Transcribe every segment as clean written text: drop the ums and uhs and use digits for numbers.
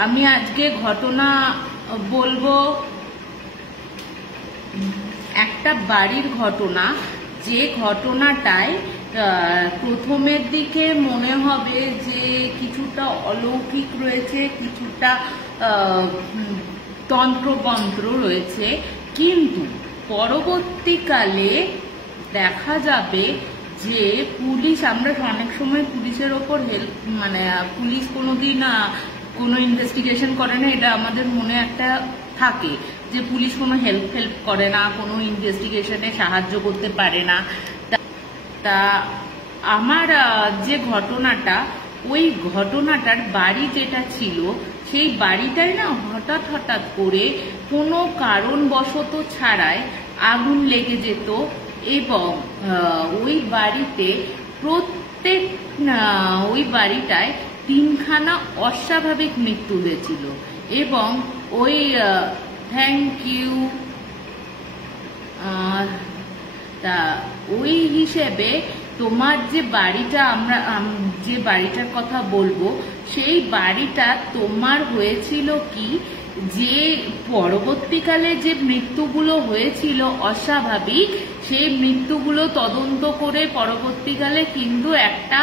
আমি আজকে ঘটনা বলবো, একটা বাড়ির ঘটনা, যে ঘটনাটায় প্রথমের দিকে মনে হবে যে কিছুটা অলৌকিক রয়েছে, কিছুটা তন্ত্রমন্ত্র রয়েছে, কিন্তু পরবর্তীকালে দেখা যাবে যে পুলিশ, আমরা অনেক সময় পুলিশের ওপর হেল্প, মানে পুলিশ কোনোদিন কোনো ইনভেস্টিগেশন করে না, এটা আমাদের মনে একটা থাকে যে পুলিশ কোনো হেল্প করে না, কোনো ইনভেস্টিগেশনে সাহায্য করতে পারে না। তা আমার যে ঘটনাটা, ওই ঘটনাটার বাড়ি যেটা ছিল, সেই বাড়িটাই না হঠাৎ করে কোনো কারণবশত ছাড়াই আগুন লেগে যেত, এবং ওই বাড়িতে ওই বাড়িটায় 3খানা অস্বাভাবিক মৃত্যু হয়েছিল। এবং ওই থ্যাংক ইউ, তা ওই হিসেবে তোমার যে বাড়িটা, আমরা যে বাড়িটার কথা বলবো, সেই বাড়িটা তোমার হয়েছিল কি, যে পরবর্তীকালে যে মৃত্যুগুলো হয়েছিল অস্বাভাবিক, সেই মৃত্যুগুলো তদন্ত করে পরবর্তীকালে কিন্তু একটা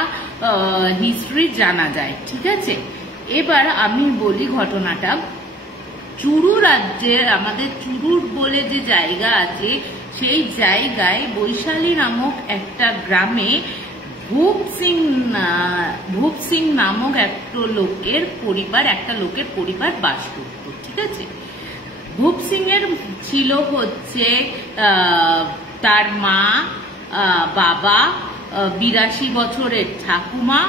হিস্ট্রি জানা যায়। ঠিক আছে, এবার আমি বলি ঘটনাটা। চুরু রাজ্যের, আমাদের চুরুর বলে যে জায়গা আছে, সেই জায়গায় বৈশালী নামক একটা গ্রামে ভূপ সিং নামক একটা লোকের পরিবার বাস করত। ঠিক আছে, ভূপ সিং এর ছিল হচ্ছে তার মা, বাবা, 82 বছরের ঠাকুমা,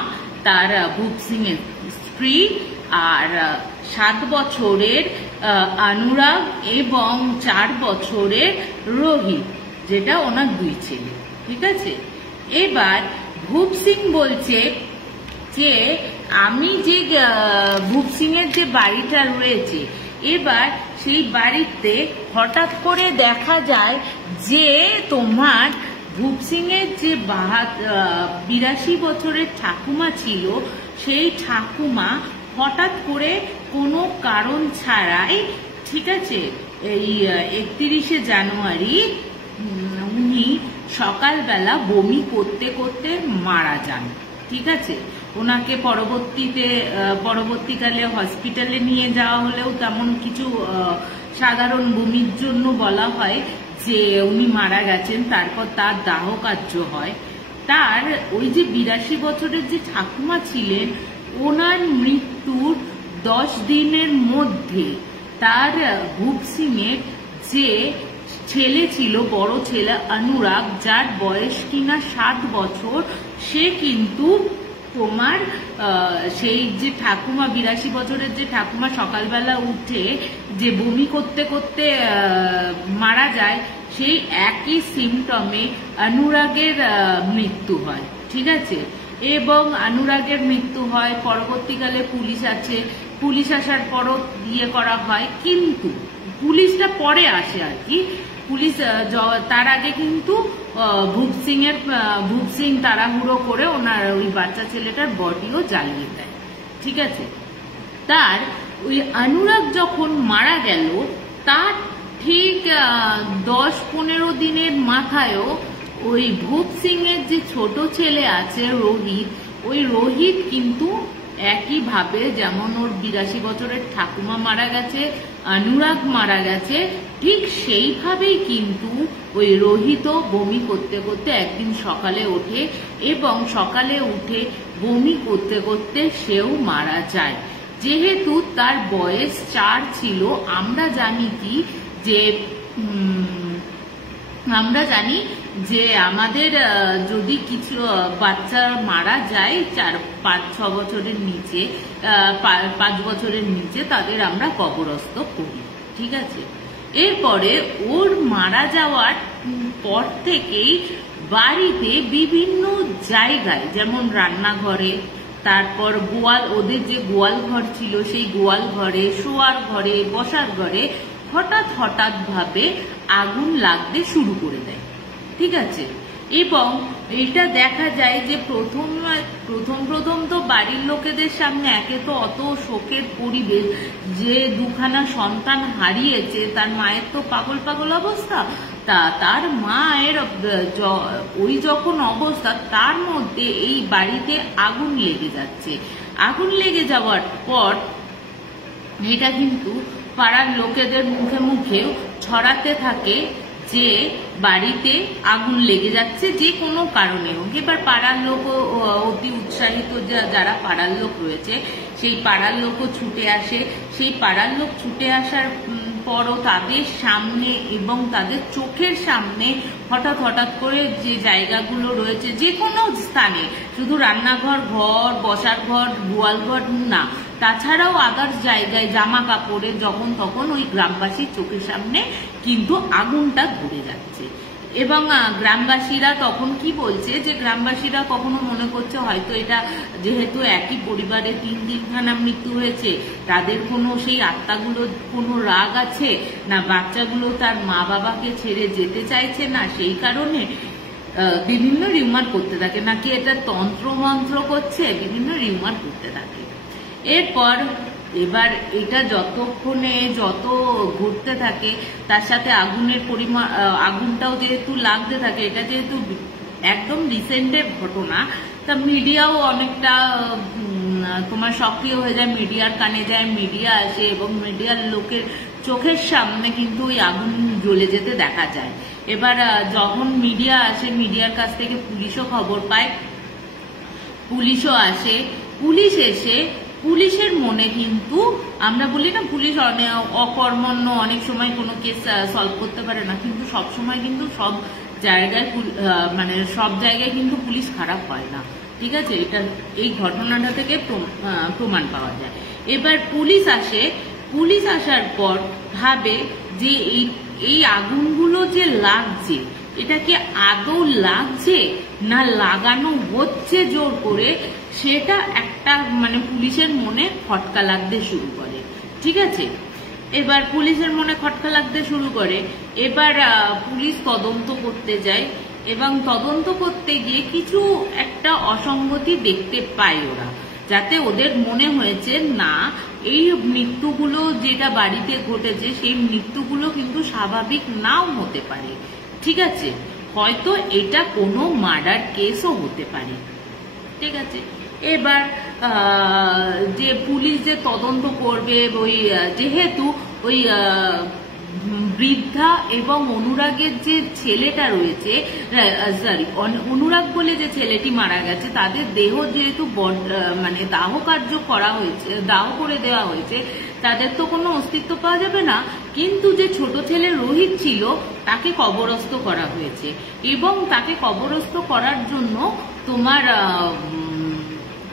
তার ভূপ সিং এর স্ত্রী, আর 7 বছরের অনুরাগ এবং 4 বছরের রোহিত, যেটা ওনার 2 ছেলে। ঠিক আছে, এবার ভূপ সিং বলছে যে আমি যে ভূপ সিং এর যে বাড়িটা রয়েছে, এবার সেই বাড়িতে হঠাৎ করে দেখা যায় যে তোমার ভূপ সিং এর যে 82 বছরের ঠাকুমা ছিল, সেই ঠাকুমা হঠাৎ করে কোনো কারণ ছাড়াই, ঠিক আছে, এই 31শে জানুয়ারি উনি সকালবেলা বমি করতে করতে মারা যান। ঠিক আছে, ওনাকে পরবর্তীকালে হসপিটালে নিয়ে যাওয়া হলেও তেমন কিছু, সাধারণ বমির জন্য বলা হয় যে উনি মারা গেছেন। তারপর তার দাহ কার্য হয়। তার ওই যে 82 বছরের যে ঠাকুমা ছিলেন, ওনার মৃত্যুর 10 দিনের মধ্যে তার ভূপ সিং এর যে ছেলে ছিল, বড় ছেলে অনুরাগ, যার বয়স কিনা 7 বছর, সে কিন্তু তোমার সেই যে ঠাকুমা, 82 বছরের যে ঠাকুমা সকালবেলা উঠে যে বমি করতে করতে মারা যায়, সেই একই সিমটমে অনুরাগের মৃত্যু হয়। ঠিক আছে, এবং অনুরাগের মৃত্যু হয়। পরবর্তীকালে পুলিশ আছে, পুলিশ আসার পরও করা হয়, কিন্তু পুলিশটা পরে আসে আর কি। পুলিশ তার আগে কিন্তু ভূপ সিং তাড়াহুড়ো করে ওনার ওই বাচ্চা ছেলেটার বডিও জ্বালিয়ে দেয়। ঠিক আছে, তার ওই অনুরাগ যখন মারা গেল, তার ঠিক 10-15 দিনের মাথায়ও ওই ভূপ সিং এর যে ছোট ছেলে আছে রোহিত, ওই রোহিত কিন্তু একইভাবে, যেমন ওর 82 বছরের ঠাকুমা মারা গেছে, অনুরাগ মারা গেছে, ঠিক সেইভাবেই কিন্তু ওই রোহিতও বমি করতে করতে একদিন সকালে ওঠে, এবং সকালে উঠে বমি করতে করতে সেও মারা যায়। যেহেতু তার বয়স 4 ছিল, আমরা জানি যে আমাদের যদি কিছু বাচ্চা মারা যায় 4-5-6 বছরের নিচে, 5 বছরের নিচে, তাদের আমরা কবরস্থ করি। ঠিক আছে, এরপরে ওর মারা যাওয়ার পর থেকেই বাড়িতে বিভিন্ন জায়গায়, যেমন রান্নাঘরে, তারপর ওদের যে গোয়াল ঘর ছিল, সেই গোয়াল ঘরে, শোয়ার ঘরে, বসার ঘরে হঠাৎ ভাবে আগুন লাগতে শুরু করে দেয়। ঠিক আছে, এবং এইটা দেখা যায় যে প্রথম তো বাড়ির লোকেদের সামনে একে তো অত শোকের পরিবেশ, যে দুখানা সন্তান হারিয়েছে, তার মায়ের তো পাগল অবস্থা, তার মায়ের ওই যখন অবস্থা, তার মধ্যে এই বাড়িতে আগুন লেগে যাচ্ছে। আগুন লেগে যাওয়ার পর এটা কিন্তু পাড়ার লোকেদের মুখে মুখেও ছড়াতে থাকে যে বাড়িতে আগুন লেগে যাচ্ছে যে কোনো কারণে হোক। এবার পাড়ার লোক অতি উৎসাহিত, যারা পাড়ার লোক রয়েছে সেই পাড়ার লোকও ছুটে আসে। সেই পাড়ার লোক ছুটে আসার পরও তাদের সামনে এবং তাদের চোখের সামনে হঠাৎ করে যে জায়গাগুলো রয়েছে, যে কোনো স্থানে, শুধু রান্নাঘর, বসার ঘর, গোয়াল ঘর না, তাছাড়াও আদার্স জায়গায় জামা কাপড়ের যখন তখন ওই গ্রামবাসীর চোখের সামনে কিন্তু আগুনটা ধরে যাচ্ছে। এবং গ্রামবাসীরা তখন কি বলছে, যে গ্রামবাসীরা কখনো মনে করছে হয়তো এটা যেহেতু একই পরিবারে 3 মৃত্যু হয়েছে, তাদের কোনো সেই আত্মাগুলো কোনো রাগ আছে না, বাচ্চাগুলো তার মা বাবাকে ছেড়ে যেতে চাইছে না, সেই কারণে বিভিন্ন রিউমার করতে থাকে, নাকি এটা তন্ত্র করছে, বিভিন্ন রিউমার করতে থাকে। এরপর এবার এটা যত ঘুরতে থাকে, তার সাথে আগুনের পরিমাণ, আগুনটাও যেহেতু লাগতে থাকে, এটা যেহেতু একদম রিসেন্টের ঘটনা, তা মিডিয়াও অনেকটা তোমার সক্রিয় হয়ে যায়, মিডিয়ার কানে যায়, মিডিয়া আসে এবং মিডিয়ার লোকের চোখের সামনে কিন্তু ওই আগুন জ্বলে যেতে দেখা যায়। এবার যখন মিডিয়া আসে, মিডিয়ার কাছ থেকে পুলিশও খবর পায়, পুলিশও আসে। পুলিশ এসে, পুলিশের মনে কিন্তু, আমরা বলি না পুলিশ অকর্মণ্য, অনেক সময় কোনো কেস সলভ করতে পারে না, কিন্তু সব সময় কিন্তু সব জায়গায় কিন্তু পুলিশ খারাপ হয় না, ঠিক আছে, এটা এই ঘটনাটা থেকে প্রমাণ পাওয়া যায়। এবার পুলিশ আসে, পুলিশ আসার পর ভাবে যে এই আগুনগুলো যে লাগছে, এটা কি আদৌ লাগছে না লাগানো হচ্ছে জোর করে, সেটা একটা পুলিশের মনে খটকা লাগতে শুরু করে, ঠিক আছে। এবার পুলিশের মনে খটকা লাগতে শুরু করে, এবার পুলিশ তদন্ত করতে যায় এবং তদন্ত করতে গিয়ে কিছু একটা অসঙ্গতি দেখতে পায় ওরা, যাতে ওদের মনে হয়েছে না এই মৃত্যুগুলো যেটা বাড়িতে ঘটেছে সেই মৃত্যুগুলো কিন্তু স্বাভাবিক নাও হতে পারে, ঠিক আছে, হয়তো এটা কোনো মার্ডার কেসও হতে পারে, ঠিক আছে। এবার যে পুলিশ যে তদন্ত করবে, ওই যেহেতু ওই বৃদ্ধা এবং অনুরাগের যে ছেলেটা রয়েছে, অনুরাগ বলে যে ছেলেটি মারা গেছে, তাদের দেহ যেহেতু দাহ কার্য করা হয়েছে, দাহ করে দেওয়া হয়েছে, তাদের তো কোনো অস্তিত্ব পাওয়া যাবে না, কিন্তু যে ছোট ছেলে রোহিত ছিল তাকে কবরস্থ করা হয়েছে এবং তাকে কবরস্থ করার জন্য তোমার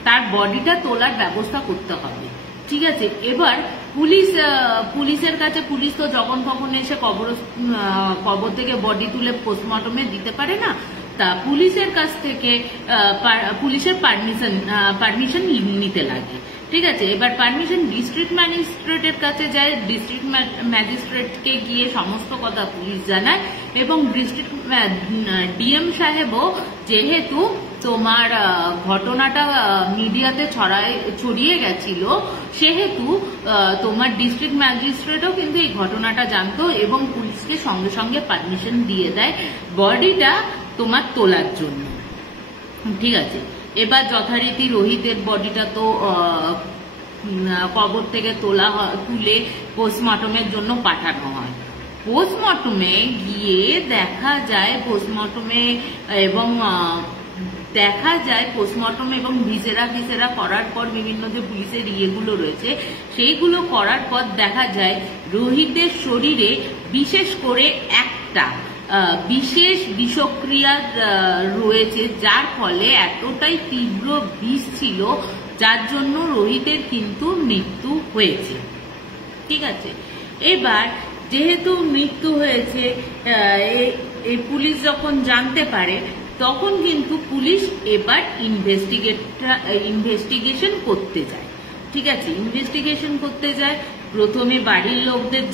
তার বডিটা তোলার ব্যবস্থা করতে হবে, ঠিক আছে। এবার পুলিশের কাছে, পুলিশ তো যখন তখন এসে কবর থেকে বডি তুলে পোস্টমর্টমে দিতে পারে না, তা পুলিশের কাছ থেকে পুলিশের পারমিশন নিতে লাগে, ঠিক আছে। এবার পারমিশন ডিস্ট্রিক্ট ম্যাজিস্ট্রেটের কাছে যায়, ডিস্ট্রিক্ট ম্যাজিস্ট্রেটকে গিয়ে সমস্ত কথা পুলিশ জানায় এবং ডিস্ট্রিক্ট ডিএম সাহেবও যেহেতু তোমার ঘটনাটা মিডিয়াতে ছড়িয়ে গেছিল, সেহেতু তোমার ডিস্ট্রিক্ট ম্যাজিস্ট্রেটও কিন্তু এই ঘটনাটা জানতো এবং পুলিশকে সঙ্গে সঙ্গে পারমিশন দিয়ে দেয় বডিটা তোমার তোলার জন্য, ঠিক আছে। এবার যথারীতি রোহিতের বডিটা তো কবর থেকে তুলে পোস্টমর্টমের জন্য পাঠানো হয়। পোস্টমর্টমে গিয়ে দেখা যায়, পোস্টমর্টম এবং ভিসেরা করার পর বিভিন্ন যে পুলিশের ইয়েগুলো রয়েছে সেইগুলো করার পর দেখা যায় রোহিতের শরীরে বিশেষ করে একটা বিশেষ বিষক্রিয়া রয়েছে, যার ফলে এতটাই তীব্র বিষ ছিল যার জন্য রোহিতের কিন্তু মৃত্যু হয়েছে, ঠিক আছে। এবার যেহেতু মৃত্যু হয়েছে, এই পুলিশ যখন জানতে পারে তখন কিন্তু পুলিশ এবার ইনভেস্টিগেশন করতে যায়, ঠিক আছে। ইনভেস্টিগেশন করতে যায়, প্রথমে বাড়ির লোকদের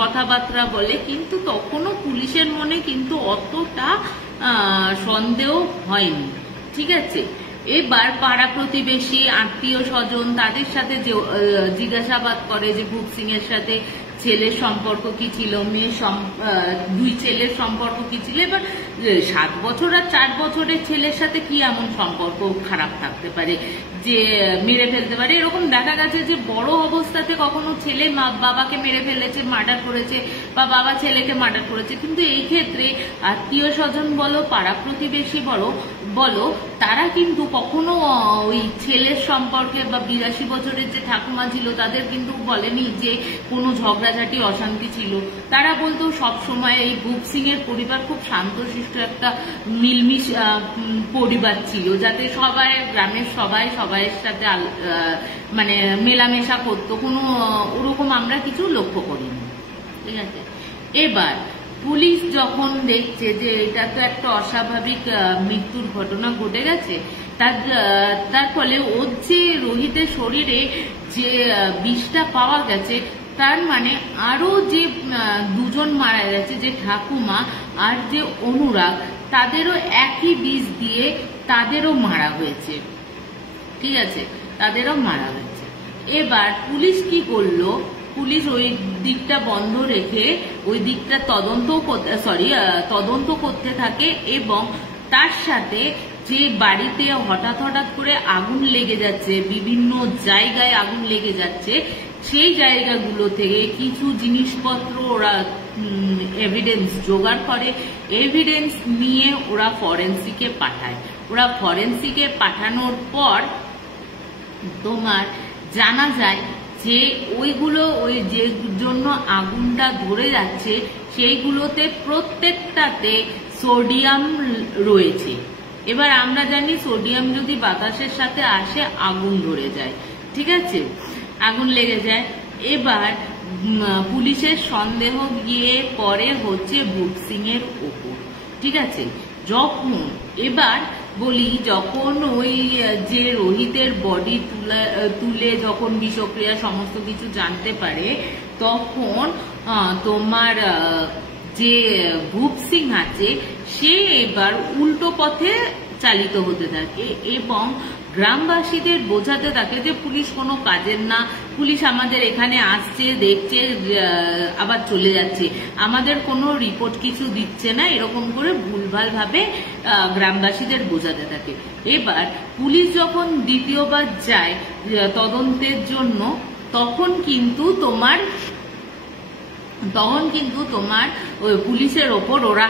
কথাবার্তা বলে, কিন্তু তখনও পুলিশের মনে কিন্তু অতটা সন্দেহ হয়নি। ঠিক আছে, এবার পাড়া প্রতিবেশী, আত্মীয় স্বজন তাদের সাথে জিজ্ঞাসাবাদ করে যে ভূপ সিং এর সাথে ছেলের সম্পর্ক কি ছিল, দুই ছেলের সম্পর্ক কি ছিল। এবার 7 বছর আর 4 বছরের ছেলের সাথে কি এমন সম্পর্ক খারাপ থাকতে পারে যে মেরে ফেলতে পারে। এরকম দেখা গেছে যে বড় অবস্থাতে কখনো ছেলে বাবাকে মেরে ফেলেছে, মার্ডার করেছে, বা বাবা ছেলেকে মার্ডার করেছে, কিন্তু এই ক্ষেত্রে আত্মীয় স্বজন বলো, পাড়া প্রতিবেশী বলো, তারা কিন্তু কখনো ওই ছেলের সম্পর্কে বা 82 বছরের যে ঠাকুমা ছিল তাদের কিন্তু বলেনি যে কোনো ঝগড়াঝাটি অশান্তি ছিল। তারা বলতো সব সময় এই ভূপ সিং এর পরিবার খুব শান্তশিষ্ট একটা মিলমিশ পরিবার ছিল, যাতে সবাই গ্রামের সবাইয়ের সাথে মানে মেলামেশা করতো, কোনো ওরকম আমরা কিছু লক্ষ্য করিনি। ঠিক আছে, এবার পুলিশ যখন দেখছে যে এটা তো একটা অস্বাভাবিক মৃত্যুর ঘটনা ঘটে গেছে, তার ফলে ওর যে রোহিতের শরীরে যে বিষটা পাওয়া গেছে, তার মানে আরো যে 2জন মারা গেছে, যে ঠাকুমা আর যে অনুরাগ, তাদেরও একই বিষ দিয়ে তাদেরও মারা হয়েছে। ঠিক আছে, তাদেরও মারা হয়েছে। এবার পুলিশ কি করলো, পুলিশ ওই দিকটা বন্ধ রেখে ওই দিকটা তদন্ত করতে থাকে, এবং তার সাথে যে বাড়িতে হঠাৎ করে আগুন লেগে যাচ্ছে, বিভিন্ন জায়গায় আগুন লেগে যাচ্ছে, সেই জায়গাগুলো থেকে কিছু জিনিসপত্র ওরা এভিডেন্স জোগাড় করে। এভিডেন্স নিয়ে ওরা ফরেন্সিকে পাঠায়। ওরা ফরেন্সিকে পাঠানোর পর তোমার জানা যায় যে ওই যে জন্য আগুনটা ধরে যাচ্ছে সেইগুলোতে প্রত্যেকটাতে সোডিয়াম রয়েছে। এবার আমরা জানি সোডিয়াম যদি বাতাসের সাথে আসে আগুন ধরে যায়। ঠিক আছে, আগুন লেগে যায়। এবার পুলিশের সন্দেহ গিয়ে পড়ে হচ্ছে ভূপ সিং এর ওপর। ঠিক আছে, এবার বলি যখন ওই যে রোহিতের বডি তুলে যখন বিষক্রিয়া সমস্ত কিছু জানতে পারে, তখন তোমার যে ভূপ সিং আছে সে এবার উল্টো পথে চালিত হতে থাকে এবং গ্রামবাসীদের বোঝাতে থাকে যে পুলিশ কোনো কাজের না, পুলিশ আমাদের এখানে আসছে, দেখছে, আবার চলে যাচ্ছে, আমাদের কোনো রিপোর্ট কিছু দিচ্ছে না, এরকম করে ভুলভাল ভাবে গ্রামবাসীদের বোঝাতে থাকে। এবার পুলিশ যখন দ্বিতীয়বার যায় তদন্তের জন্য, তখন কিন্তু তোমার ওই পুলিশের ওপর ওরা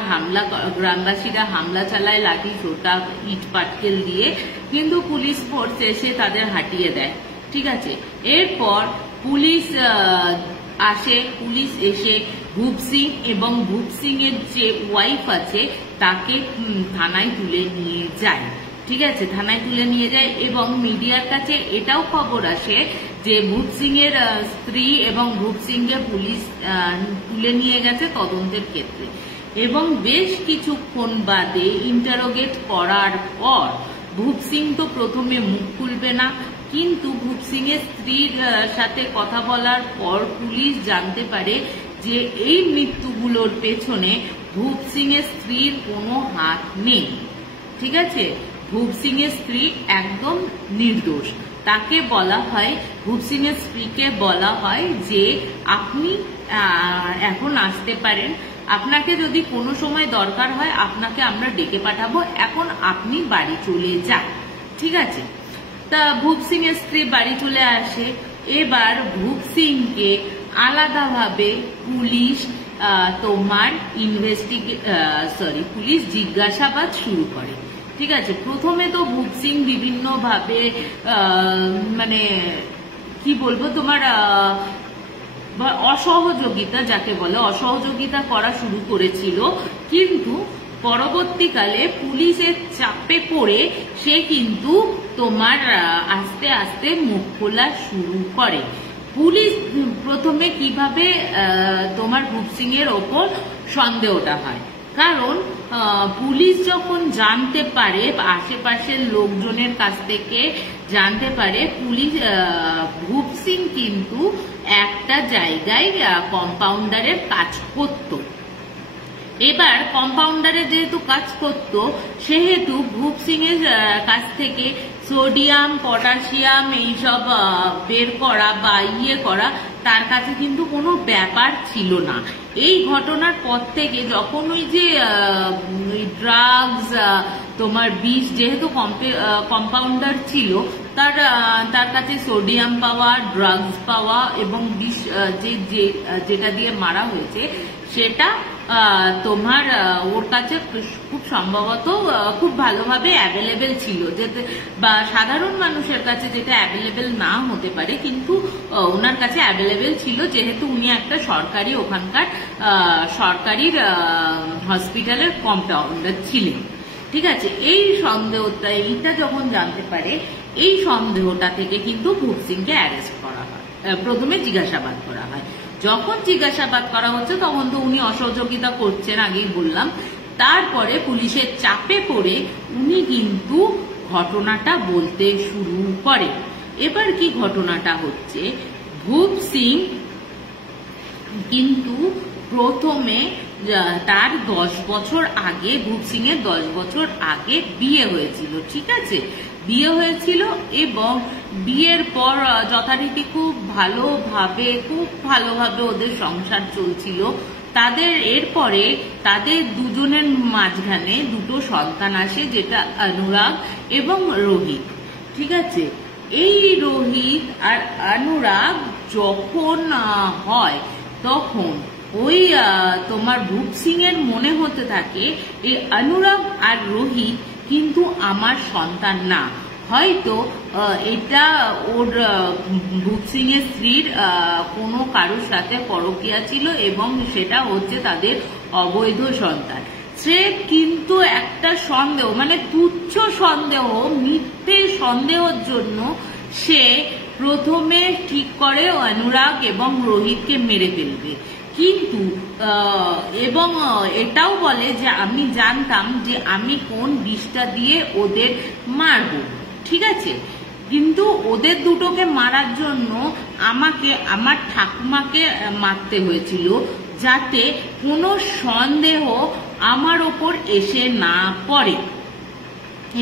গ্রামবাসীরা হামলা চালায়, লাঠি ছোটা ইট পাটকেল দিয়ে, কিন্তু পুলিশ ফোর্স এসে তাদের হাঁটিয়ে দেয়। ঠিক আছে, এরপর পুলিশ এসে ভূপ সিং এবং ভূপ সিং এর যে ওয়াইফ আছে তাকে থানায় তুলে নিয়ে যায়। ঠিক আছে, থানায় তুলে নিয়ে যায় এবং মিডিয়ার কাছে এটাও খবর আসে যে ভূপ সিং এর স্ত্রী এবং ভূপ সিং কে পুলিশ তুলে নিয়ে গেছে তদন্তের ক্ষেত্রে। এবং বেশ কিছুক্ষণ বাদে ইন্টারোগেট করার পর ভূপ সিং তো প্রথমে মুখ খুলবে না, কিন্তু ভূপ সিং এর স্ত্রীর সাথে কথা বলার পর পুলিশ জানতে পারে যে এই মৃত্যুগুলোর পেছনে ভূপ সিং এর স্ত্রীর কোনো হাত নেই। ঠিক আছে, ভূপ সিং এর স্ত্রী একদম নির্দোষ। তাকে বলা হয়, ভূপ সিং এর স্ত্রীকে বলা হয় যে আপনি এখন আসতে পারেন, আপনাকে যদি কোনো সময় দরকার হয় আপনাকে আমরা ডেকে পাঠাবো, এখন আপনি বাড়ি চলে যান। ঠিক আছে, তা ভূপ সিং এর স্ত্রী বাড়ি চলে আসে। এবার ভূপ সিংকে আলাদাভাবে পুলিশ পুলিশ জিজ্ঞাসাবাদ শুরু করে। ঠিক আছে, প্রথমে তো ভূপ সিং বিভিন্ন ভাবে মানে কি বলবো তোমার অসহযোগিতা, যাকে বলে অসহযোগিতা করা শুরু করেছিল, কিন্তু পরবর্তীকালে পুলিশের চাপে পড়ে সে কিন্তু তোমার আস্তে আস্তে মুখ খোলা শুরু করে। পুলিশ প্রথমে কিভাবে তোমার ভূপ সিং এর ওপর সন্দেহটা হয়, কারণ পুলিশ যখন জানতে পারে, আশেপাশের লোকজনের কাছ থেকে জানতে পারে ভূপ সিং কিন্তু একটা জায়গায় কম্পাউন্ডারের কাজ করত। এবার কম্পাউন্ডারে যেহেতু কাজ করতো সেহেতু ভূপ সিং এর কাছ থেকে সোডিয়াম পটাশিয়াম এইসব বের করা বা করা তার কাছে কিন্তু কোনো ব্যাপার ছিল না। এই ঘটনার পর থেকে যখন ওই যে ড্রাগস তোমার বিষ যেহেতু কম্পাউন্ডার ছিল তার কাছে সোডিয়াম পাওয়া ড্রাগস পাওয়া এবং বিষ যেটা দিয়ে মারা হয়েছে সেটা তোমার ওর কাছে খুব সম্ভবত খুব ভালোভাবে অ্যাভেলেবেল ছিল, যেতে বা সাধারণ মানুষের কাছে যেটা অ্যাভেলেবেল না হতে পারে কিন্তু ওনার কাছে অ্যাভেলেবেল ছিল, যেহেতু উনি একটা সরকারি ওখানকার সরকারি হসপিটালের কম্পাউন্ডার ছিলেন। ঠিক আছে, এই সন্দেহটা এইটা যখন জানতে পারে এই সন্দেহটা থেকে কিন্তু ভূপ সিংকে অ্যারেস্ট করা হয়, প্রথমে জিজ্ঞাসাবাদ করা হয়। যখন জিজ্ঞাসাবাদ করা হচ্ছে তখন তো উনি অসহযোগিতা করছেন, আগেই বললাম। তারপরে পুলিশের চাপে পড়ে উনি কিন্তু ঘটনাটা বলতে শুরু করে। এবার কি ঘটনাটা হচ্ছে, ভূপ সিং কিন্তু প্রথমে তার 10 বছর আগে ভূপ সিং এর 10 বছর আগে বিয়ে হয়েছিল। ঠিক আছে, বিয়ে হয়েছিল এবং বিয়ের পর যথারীতি খুব ভালোভাবে ওদের সংসার চলছিল। এরপরে তাদের দুজনের মাঝখানে দুটো সন্তান আসে, যেটা অনুরাগ এবং রোহিত। ঠিক আছে, এই রোহিত আর অনুরাগ যখন হয় তখন ওই তোমার ভূপ সিং এর মনে হতে থাকে এই অনুরাগ আর রোহিত কিন্তু আমার সন্তান না, হয়তো এটা ওর ভূপ সিং এর স্ত্রীর কোনো কারোর সাথে পরকীয়া ছিল এবং সেটা হচ্ছে তাদের অবৈধ সন্তান। সে কিন্তু একটা সন্দেহ, মানে তুচ্ছ সন্দেহ, মিথ্যে সন্দেহের জন্য সে প্রথমে ঠিক করে অনুরাগ এবং রোহিতকে মেরে ফেলবে, কিন্তু এবং এটাও বলে যে আমি জানতাম যে আমি কোন বিষটা দিয়ে ওদের মারবো। ঠিক আছে, কিন্তু ওদের দুটোকে মারার জন্য আমাকে আমার ঠাকুমাকে মারতে হয়েছিল, যাতে কোনো সন্দেহ আমার ওপর এসে না পড়ে।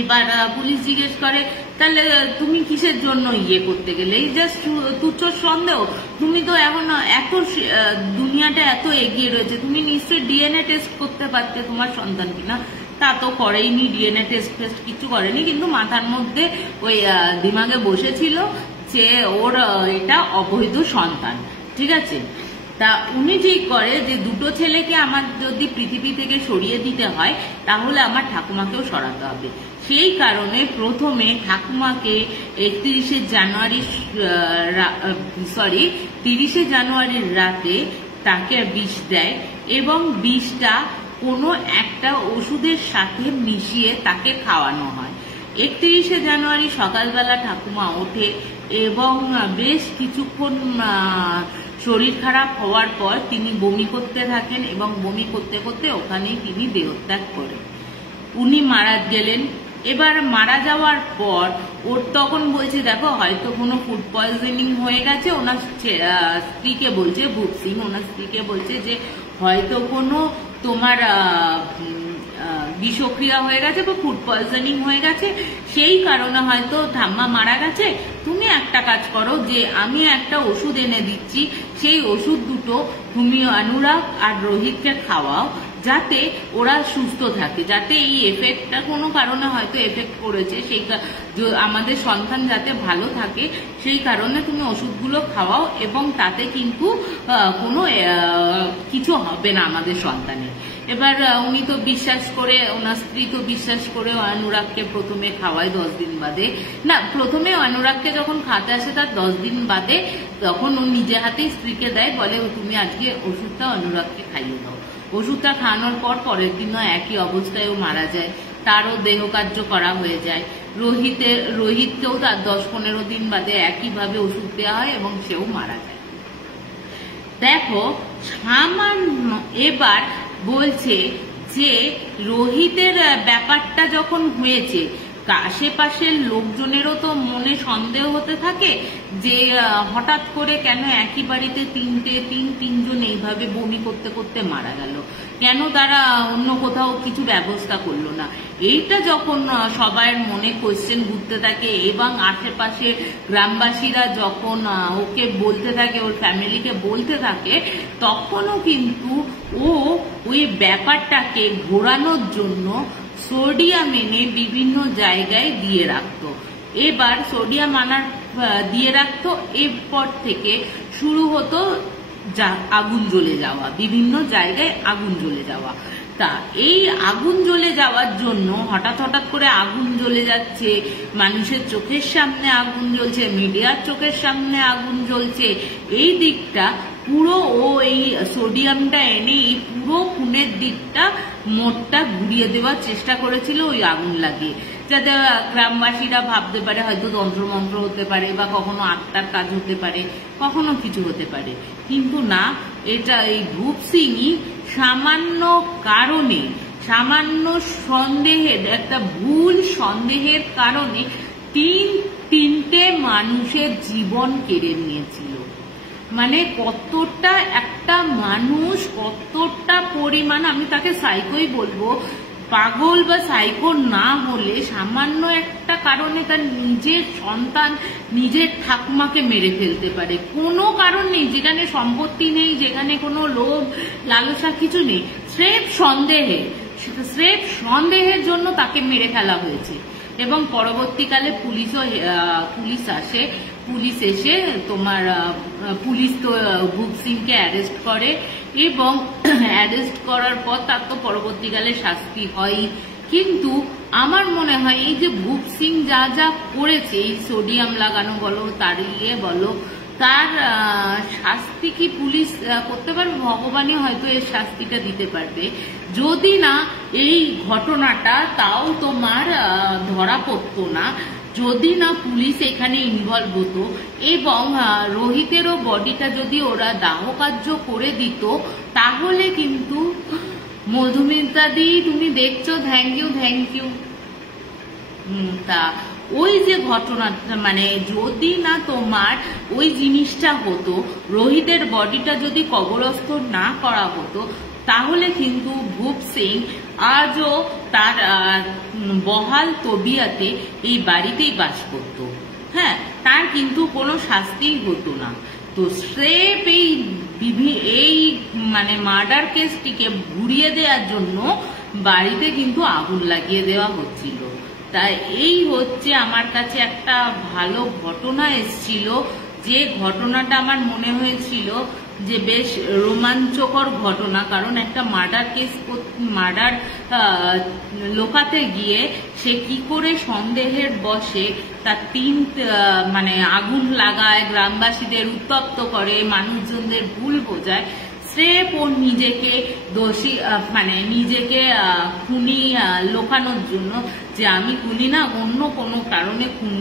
এবার পুলিশ জিজ্ঞেস করে, তাহলে তুমি কিসের জন্য করতে গেলে? এই জাস্ট তুচ্ছ সন্দেহ, তুমি তো এখন এত দুনিয়াটা এত এগিয়ে রয়েছে, তুমি নিশ্চয়ই ডিএনএ টেস্ট করতে পারতে তোমার সন্তান কিনা। তা তো করেইনি, ডিএনএ টেস্ট কিছু করেনি, কিন্তু মাথার মধ্যে ওই দিমাগে বসেছিল যে ওর এটা অবৈধ সন্তান। ঠিক আছে, তা উনি ঠিক করে যে দুটো ছেলেকে আমার যদি পৃথিবী থেকে সরিয়ে দিতে হয় তাহলে আমার ঠাকুমাকেও সরাতে হবে। সেই কারণে প্রথমে ঠাকুমাকে 30শে জানুয়ারির রাতে তাকে বিষ দেয় এবং বিষটা কোনো একটা ওষুধের সাথে মিশিয়ে তাকে খাওয়ানো হয়। 31শে জানুয়ারি সকালবেলা ঠাকুমা ওঠে এবং বেশ কিছুক্ষণ শরীর খারাপ হওয়ার পর তিনি বমি করতে থাকেন এবং বমি করতে করতে ওখানেই তিনি দেহত্যাগ করেন। উনি মারা গেলেন। এবার মারা যাওয়ার পর ওর তখন বলছে, দেখো হয়তো কোনো ফুড পয়জনিং হয়ে গেছে। ওনার স্ত্রীকে বলছে, ভূপ সিং ওনার স্ত্রীকে বলছে যে হয়তো কোনো তোমার বিষক্রিয়া হয়ে গেছে বা ফুড পয়জনিং হয়ে গেছে, সেই কারণে হয়তো ঠাম্মা মারা গেছে। তুমি একটা কাজ করো, যে আমি একটা ওষুধ এনে দিচ্ছি, সেই ওষুধ দুটো তুমি অনুরাগ আর রোহিতকে খাওয়াও, যাতে ওরা সুস্থ থাকে, যাতে এই এফেক্টটা কোনো কারণে হয়তো এফেক্ট করেছে, সেই আমাদের সন্তান যাতে ভালো থাকে সেই কারণে তুমি ওষুধগুলো খাওয়াও এবং তাতে কিন্তু কোনো কিছু হবে না আমাদের সন্তানের। এবার উনি তো বিশ্বাস করে, ওনার স্ত্রী তো বিশ্বাস করে অনুরাগকে প্রথমে খাওয়ায় 10 দিন বাদে, না প্রথমে অনুরাগকে যখন খাতে আসে তার 10 দিন বাদে তখন ও নিজে হাতেই স্ত্রীকে দেয়, বলে তুমি আজকে ওষুধটা অনুরাগকে খাইয়ে দাও। ওষুধটা খাওয়ানোর পর পরের দিনও একই অবস্থায় ও মারা যায়, তারও দেহ কার্য করা হয়ে যায়। রোহিতকেও তার 10-15 দিন বাদে একইভাবে ওষুধ দেওয়া হয় এবং সেও মারা যায়। দেখো সামান্য এবার বলছে যে রোহিতের ব্যাপারটা যখন হয়েছে আশেপাশের লোকজনেরও তো মনে সন্দেহ হতে থাকে যে হঠাৎ করে কেন একই বাড়িতে তিনজন এইভাবে বমি করতে করতে মারা গেল, কেন তারা অন্য কোথাও কিছু ব্যবস্থা করলো না। এইটা যখন সবার মনে কোয়েশ্চেন ঘুরতে থাকে এবং আশেপাশে গ্রামবাসীরা যখন ওকে বলতে থাকে, ওর ফ্যামিলিকে বলতে থাকে, তখনও কিন্তু ও ওই ব্যাপারটাকে ঘোরানোর জন্য সোডিয়াম এনে বিভিন্ন জায়গায় দিয়ে রাখতো। এবার সোডিয়াম আনার দিয়ে রাখতো, এরপর থেকে শুরু হতো আগুন জ্বলে যাওয়া, বিভিন্ন জায়গায় আগুন জ্বলে যাওয়া। তা এই আগুন জ্বলে যাওয়ার জন্য হঠাৎ করে আগুন জ্বলে যাচ্ছে, মানুষের চোখের সামনে আগুন জ্বলছে, মিডিয়ার চোখের সামনে আগুন জ্বলছে, এই দিকটা পুরো ও এই সোডিয়ামটা এনে এই পুরো খুনের দিকটা মোড়টা ঘুরিয়ে দেওয়ার চেষ্টা করেছিল ওই আগুন লাগিয়ে, যাতে গ্রামবাসীরা ভাবতে পারে হয়তো তন্ত্রমন্ত্র হতে পারে বা কখনো আত্মার কাজ হতে পারে, কখনো কিছু হতে পারে। কিন্তু না, এটা এই ভূপ সিংই সামান্য কারণে, সামান্য সন্দেহের একটা ভুল সন্দেহের কারণে তিনটে মানুষের জীবন কেড়ে নিয়েছিল। মানে কতটা একটা মানুষ, কতটা পরিমাণ, আমি তাকে সাইকোই বলবো, পাগল বা সাইকো না হলে সামান্য একটা কারণে তার নিজের সন্তান, নিজের ঠাকুমাকে মেরে ফেলতে পারে। কোনো কারণ নেই, যেখানে সম্পত্তি নেই, যেখানে কোনো লোভ লালসা কিছু নেই, স্রেফ সন্দেহের জন্য তাকে মেরে ফেলা হয়েছে। এবং পরবর্তীকালে পুলিশ এসে তোমার পুলিশ তো ভূপ সিংকে অ্যারেস্ট করে, এবং অ্যারেস্ট করার পর তার তো পরবর্তীকালে শাস্তি হয়। কিন্তু আমার মনে হয় এই যে ভূপ সিং যা যা করেছে, এই সোডিয়াম লাগানো বলো, তার বলো, তার শাস্তি কি পুলিশ করতে পারবে? ভগবানই হয়তো এর শাস্তিটা দিতে পারবে, যদি না এই ঘটনাটা তাও তোমার ধরা পড়তো না, যদি না পুলিশ এখানে ইনভলভ হতো, এবং রোহিতেরও বডিটা যদি ওরা দাহ কার্য করে দিত, তাহলে কিন্তু মধুমিতা দি তুমি দেখছো, থ্যাংক ইউ। তা ওই যে ঘটনাটা, মানে যদি না তোমার ওই জিনিসটা হতো, রোহিতের বডিটা যদি কবরস্থ না করা হতো, তাহলে কিন্তু ভূপ সিং আজও তার বহাল তবিয়াতে এই বাড়িতেই বাস করত। হ্যাঁ, তার কিন্তু কোনো শাস্তিই হতো না। তো স্রেফ এই মানে মার্ডার কেসটিকে ঘুরিয়ে দেওয়ার জন্য বাড়িতে কিন্তু আগুন লাগিয়ে দেওয়া হচ্ছিল। তাই এই হচ্ছে আমার কাছে একটা ভালো ঘটনা এসেছিল, যে ঘটনাটা আমার মনে হয়েছিল যে বেশ রোমাঞ্চকর ঘটনা। কারণ একটা মার্ডার লোকাতে গিয়ে সে কি করে সন্দেহের বশে তার মানে আগুন লাগায়, গ্রামবাসীদের উত্তপ্ত করে, মানুষজনদের ভুল বোঝায়, স্রেফ ও নিজেকে দোষী, মানে নিজেকে খুনি লোকানোর জন্য, যে আমি খুনি না, অন্য কোনো কারণে খুন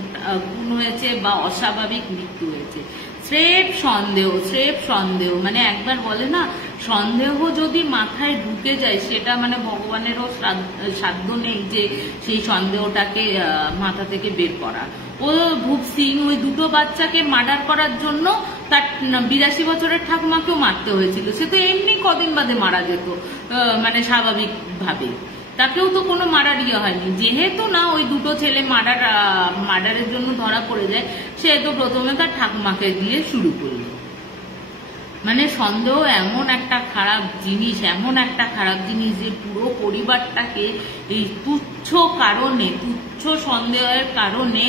হয়েছে বা অস্বাভাবিক মৃত্যু হয়েছে। স্রেফ সন্দেহ, মানে একবার বলে না, সন্দেহ যদি মাথায় ঢুকে যায়, সেটা মানে ভগবানেরও সাধ্য নেই যে সেই সন্দেহটাকে মাথা থেকে বের করা। ও ভূপ সিং ওই দুটো বাচ্চাকে মার্ডার করার জন্য তার 82 বছরের ঠাকুমাকেও মারতে হয়েছিল। সে তো এমনি কদিন বাদে মারা যেত, মানে স্বাভাবিক ভাবে, তাকেও তো কোনো মার্ডার হয়নি। যেহেতু না ওই দুটো ছেলে মার্ডারের জন্য ধরা পড়ে যায়, সে তো প্রথমে তার ঠাকুমাকে দিয়ে শুরু করলো। মানে সন্দেহ এমন একটা খারাপ জিনিস, যে পুরো পরিবারটাকে এই তুচ্ছ সন্দেহের কারণে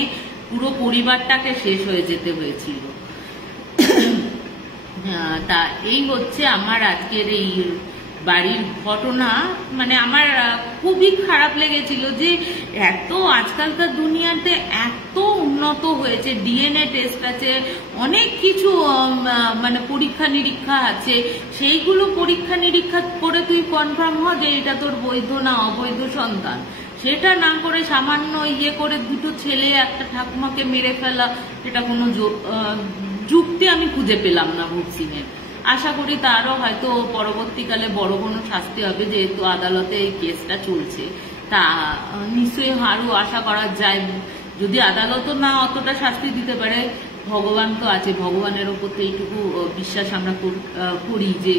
পুরো পরিবারটাকে শেষ হয়ে যেতে হয়েছিল। তা এই হচ্ছে আমার আজকের এই বাড়ির ঘটনা। মানে আমার খুবই খারাপ লেগেছিল যে এত আজকালকার দুনিয়াতে এত উন্নত হয়েছে, ডিএনএ টেস্ট আছে, অনেক কিছু মানে পরীক্ষা নিরীক্ষা আছে, সেইগুলো পরীক্ষা নিরীক্ষা করে তুই কনফার্ম হ যে এটা তোর বৈধ না অবৈধ সন্তান। সেটা না করে সামান্য করে দুটো ছেলে একটা ঠাকুমাকে মেরে ফেলা, এটা কোনো যুক্তি আমি খুঁজে পেলাম না ভূপ সিংয়ের। আশা করি তারও হয়তো পরবর্তীকালে বড় কোনো শাস্তি হবে, যেহেতু আদালতে এই কেসটা চলছে। তা নিশ্চয়ই আরো আশা করা যায়, যদি আদালতও না অতটা শাস্তি দিতে পারে, ভগবান তো আছে, ভগবানের ওপর তো এইটুকু বিশ্বাস আমরা করি যে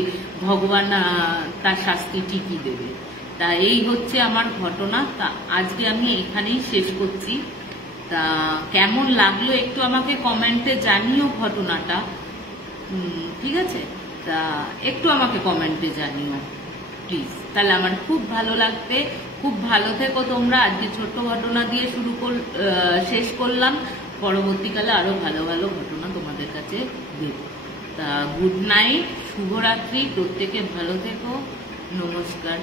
ভগবান তার শাস্তি ঠিকই দেবে। তা এই হচ্ছে আমার ঘটনা। তা আজকে আমি এখানেই শেষ করছি। তা কেমন লাগলো একটু আমাকে কমেন্টে জানিও ঘটনাটা, ঠিক আছে? তা একটু আমাকে কমেন্টে জানিও প্লিজ, তাহলে আমার খুব ভালো লাগবে। খুব ভালো থেকো তোমরা। আজকে ছোট্ট ঘটনা দিয়ে শেষ করলাম, পরবর্তীকালে আরো ভালো ভালো ঘটনা তোমাদের কাছে দেব। তা গুড নাইট, শুভরাত্রি, প্রত্যেকে ভালো থেকো, নমস্কার।